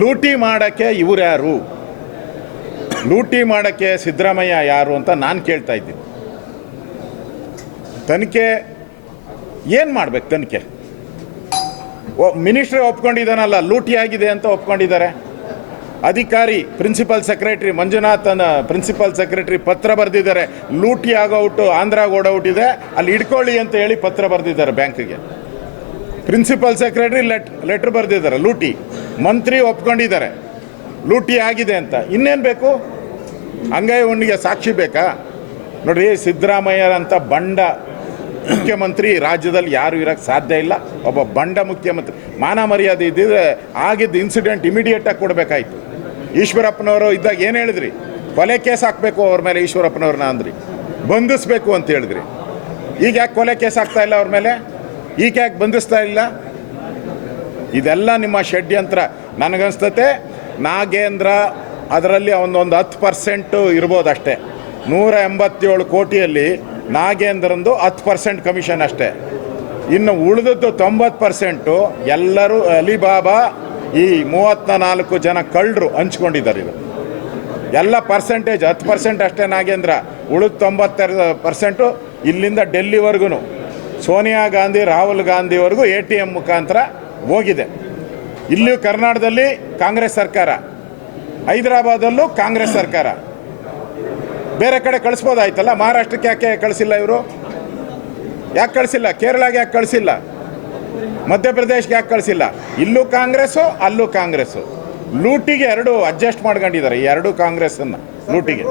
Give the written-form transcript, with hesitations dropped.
ಲೂಟಿ ಮಾಡೋಕ್ಕೆ ಇವ್ರು ಯಾರು, ಲೂಟಿ ಮಾಡೋಕ್ಕೆ ಸಿದ್ದರಾಮಯ್ಯ ಯಾರು ಅಂತ ನಾನು ಕೇಳ್ತಾ ಇದ್ದೀನಿ. ತನಿಖೆ ಏನು ಮಾಡ್ಬೇಕು? ತನಿಖೆ ಮಿನಿಸ್ಟ್ರೇ ಒಪ್ಕೊಂಡಿದ್ದಾನಲ್ಲ, ಲೂಟಿ ಆಗಿದೆ ಅಂತ ಒಪ್ಕೊಂಡಿದ್ದಾರೆ. ಅಧಿಕಾರಿ principal secretary Manjunath principal secretary ಪತ್ರ ಬರೆದಿದ್ದಾರೆ, ಲೂಟಿ ಆಗೋಔಟು ಆಂಧ್ರಾಗ ಓಡೌಟಿದೆ, ಅಲ್ಲಿ ಇಟ್ಕೊಳ್ಳಿ ಅಂತ ಹೇಳಿ ಪತ್ರ ಬರೆದಿದ್ದಾರೆ ಬ್ಯಾಂಕಿಗೆ. ಪ್ರಿನ್ಸಿಪಲ್ ಸೆಕ್ರೆಟರಿ ಲೆಟ್ರ್ ಬರೆದಿದ್ದಾರೆ ಲೂಟಿ, ಮಂತ್ರಿ ಒಪ್ಕೊಂಡಿದ್ದಾರೆ ಲೂಟಿ ಆಗಿದೆ ಅಂತ. ಇನ್ನೇನು ಬೇಕು? ಹಂಗಾಯಿ ಹುಣ್ಣಿಗೆ ಸಾಕ್ಷಿ ಬೇಕಾ? ನೋಡ್ರಿ, ಸಿದ್ದರಾಮಯ್ಯರಂಥ ಬಂಡ ಮುಖ್ಯಮಂತ್ರಿ ರಾಜ್ಯದಲ್ಲಿ ಯಾರು ಇರೋಕ್ಕೆ ಸಾಧ್ಯ ಇಲ್ಲ. ಒಬ್ಬ ಬಂಡ ಮುಖ್ಯಮಂತ್ರಿ. ಮಾನ ಮರ್ಯಾದೆ ಇದ್ದಿದ್ರೆ ಆಗಿದ್ದ ಇನ್ಸಿಡೆಂಟ್ ಇಮಿಡಿಯೇಟಾಗಿ ಕೊಡಬೇಕಾಯ್ತು. ಈಶ್ವರಪ್ಪನವರು ಇದ್ದಾಗ ಏನು ಹೇಳಿದ್ರಿ? ಕೊಲೆ ಕೇಸ್ ಹಾಕಬೇಕು ಅವ್ರ ಮೇಲೆ ಈಶ್ವರಪ್ಪನವ್ರನ್ನ ಅಂದ್ರಿ, ಬಂಧಿಸಬೇಕು ಅಂತ ಹೇಳಿದ್ರಿ. ಈಗ ಯಾಕೆ ಕೊಲೆ ಕೇಸ್ ಆಗ್ತಾ ಇಲ್ಲ ಅವ್ರ ಮೇಲೆ? ಈಗ ಯಾಕೆ ಬಂಧಿಸ್ತಾ ಇಲ್ಲ? ಇದೆಲ್ಲ ನಿಮ್ಮ ಷಡ್ಯಂತ್ರ. ನನಗನ್ಸ್ತತೆ ನಾಗೇಂದ್ರ ಅದರಲ್ಲಿ ಅವನೊಂದು 10% ಇರ್ಬೋದು ಅಷ್ಟೇ. 187 ಕೋಟಿಯಲ್ಲಿ ನಾಗೇಂದ್ರಂದು 10% ಕಮಿಷನ್ ಅಷ್ಟೇ. ಇನ್ನು ಉಳಿದದ್ದು 90% ಎಲ್ಲರೂ ಅಲಿಬಾಬಾ ಈ 34 ಜನ ಕಳ್ಳರು ಹಂಚ್ಕೊಂಡಿದ್ದಾರೆ. ಇದು ಎಲ್ಲ ಪರ್ಸೆಂಟೇಜ್ 10% ಅಷ್ಟೇ ನಾಗೇಂದ್ರ. ಉಳಿದ 92% ಇಲ್ಲಿಂದ ಡೆಲ್ಲಿವರೆಗೂ ಸೋನಿಯಾ ಗಾಂಧಿ ರಾಹುಲ್ ಗಾಂಧಿವರೆಗೂ ATM ಮುಖಾಂತರ ಹೋಗಿದೆ. ಇಲ್ಲಿಯೂ ಕರ್ನಾಟಕದಲ್ಲಿ ಕಾಂಗ್ರೆಸ್ ಸರ್ಕಾರ, ಹೈದರಾಬಾದಲ್ಲೂ ಕಾಂಗ್ರೆಸ್ ಸರ್ಕಾರ. ಬೇರೆ ಕಡೆ ಕಳಿಸ್ಬೋದಾಯ್ತಲ್ಲ. ಮಹಾರಾಷ್ಟ್ರಕ್ಕೆ ಯಾಕೆ ಕಳಿಸಿಲ್ಲ ಇವರು? ಯಾಕೆ ಕಳಿಸಿಲ್ಲ? ಕೇರಳಗೆ ಯಾಕೆ ಕಳಿಸಿಲ್ಲ? ಮಧ್ಯಪ್ರದೇಶಕ್ಕೆ ಯಾಕೆ ಕಳಿಸಿಲ್ಲ? ಇಲ್ಲೂ ಕಾಂಗ್ರೆಸ್ಸು, ಅಲ್ಲೂ ಕಾಂಗ್ರೆಸ್ಸು. ಲೂಟಿಗೆ ಎರಡು ಅಡ್ಜಸ್ಟ್ ಮಾಡ್ಕೊಂಡಿದ್ದಾರೆ, ಈ ಎರಡು ಕಾಂಗ್ರೆಸ್ಸನ್ನು ಲೂಟಿಗೆ.